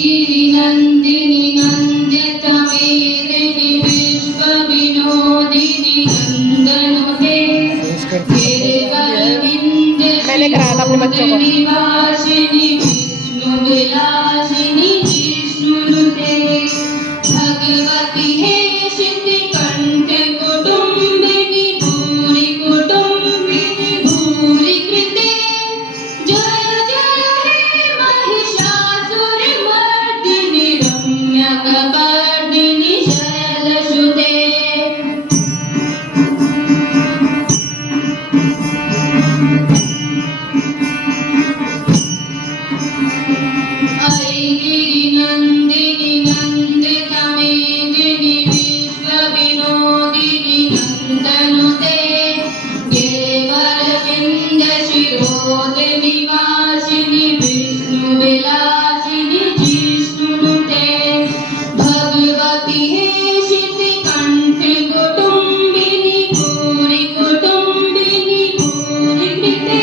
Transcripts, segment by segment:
गिरिनन्दिनि नन्द्यतमेदिनि विश्वविनोदिनि नन्दनुते गिरिवरविन्दशोधनिवासिनि विष्णुविलासिनि जिष्णुनुते भगवति हे शितिकण्ठ कुटुम्बिनि भूरि कुटुम्बिनि भूरि कृते जय जय हे महिषासुरमर्दिनि रम्यकपर्दिनि शैलसुते गिरिनन्दिनि नन्दितमेदिनि विश्वविनोदिनि नन्दनुते गिरिवरविन्दशिरोधनिवासिनि विष्णुविलासिनि जिष्णुनुते भगवति हे शितिकण्ठ कुटुम्बिनि भूरि कुटुम्बिनि भूरि कृते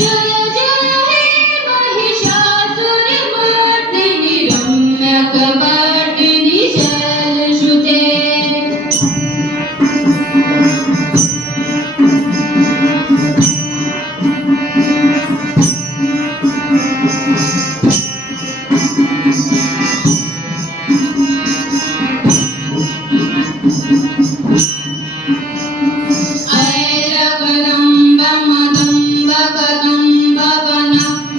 जय जय हे महिषासुरमर्दिनि रम्यकपर्दिनि शैलसुते ऐरवदम्बमदम्बकदम्बवन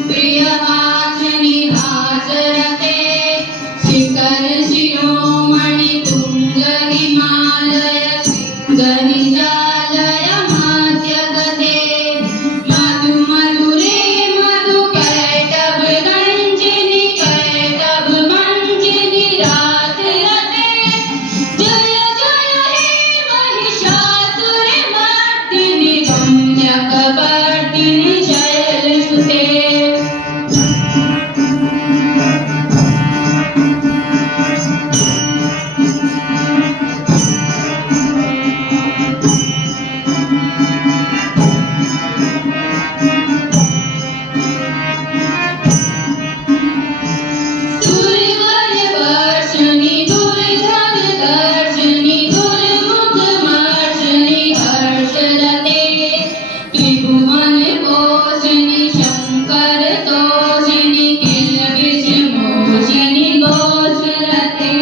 प्रियवासिनि हासरते शिखर शिरोमणि तुङ्ग हिमालय सिंहनिजालय माध्यगते मधु मधुरे मधु कैटभरञ्जनि कैटभमञ्जनि रातरते जय जय हे महिषासुरमर्दिनि रम्यकपर्दिनि शैलसुते दुर्वर्षनि दुर्धरदर्शनि दुर्मुखमर्शनि हर्षरते त्रिभुवनपोषिणि शङ्करतोषिणि किल्बिषमोषिणि गोचरते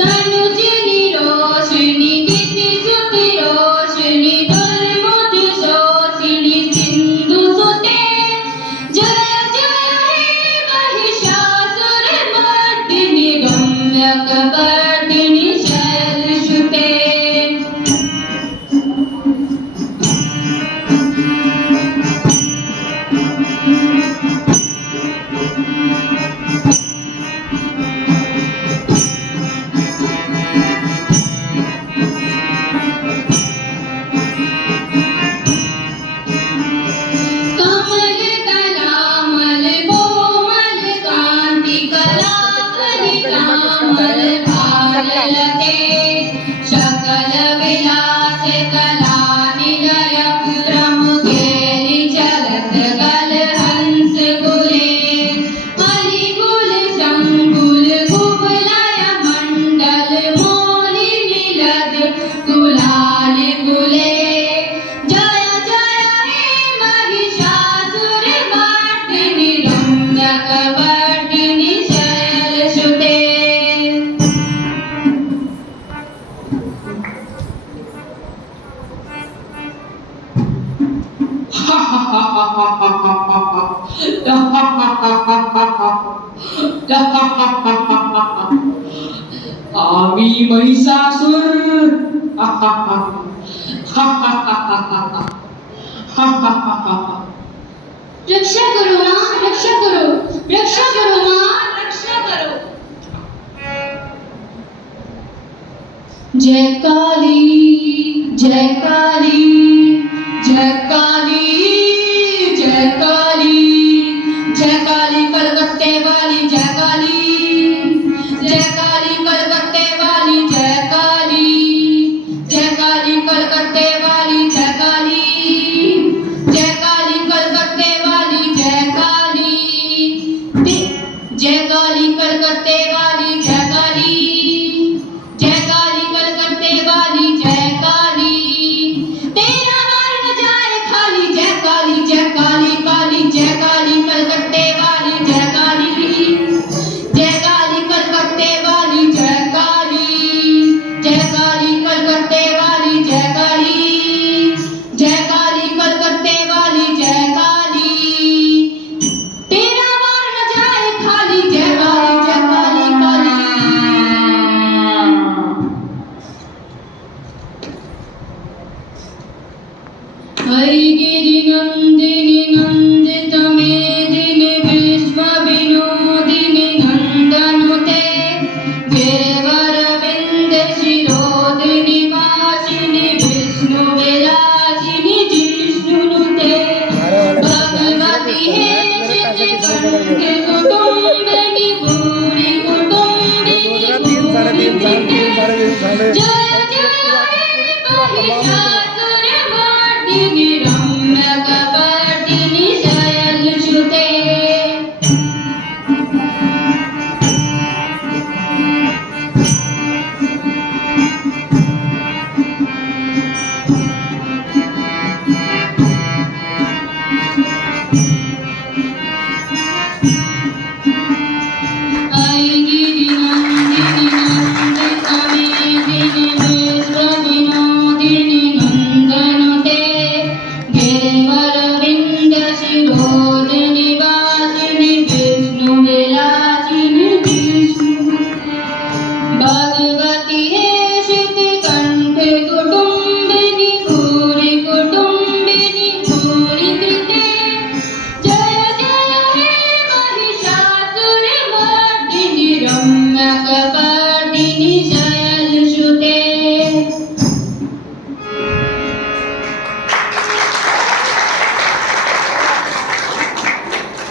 तनुजिनि रोषिणि दितिसुतिरोषिणि दुर्मुदशोषिणि सिन्धुसुते जय जय हे महिषासुरमर्दिनि रम्यकपर्दिनि शैलसुते कमल कलामल कोमल कांति कलाकलि कामल भाललते सकल विलास कलानिलय प्रमुखेरि चलत गल हंस कुले हरिकुल संकुल कुवलय मंडल मोहि निलद कुलाल कुले जय जय हे महिषासुरमर्दिनि रम्यकपर्दिनि शैलसुते आम्ही महिषासुर रक्षा करो माँ, रक्षा करो, रक्षा करो माँ, रक्षा करो। जय काली, जय काली, जय काली, जय काली, जय काली कलकत्ते वाली, जय काली, जय काली कलकत्ते वाली, जय काली, जय काली कलकत्ते वाली, जय काली, जय काली कलकत्ते वाली, जय काली, जय काली कलकत्ते वाली, जय काली, जय काली कलकत्ते वाली, जय काली, तेरा वार न जाए खाली, जय काली, जय काली काली, जय काली कलकत्ते वाली, जय काली, जय काली कलकत्ते वाली, जय काली, जय काली कलकत्ते वाली, जय काली, जय काली कलकत्ते वाली, जय काली, तेरा वार न जाए खाली, जय काली, जय काली काली। हरिगिरि नंदिनि नंदित मेदिनि विश्व विनोदिनि नंदनुते गिरिवरविंद शिरोदिनि वासिनि विष्णु विलासिनि जिष्णुनुते भगवती हे चित्त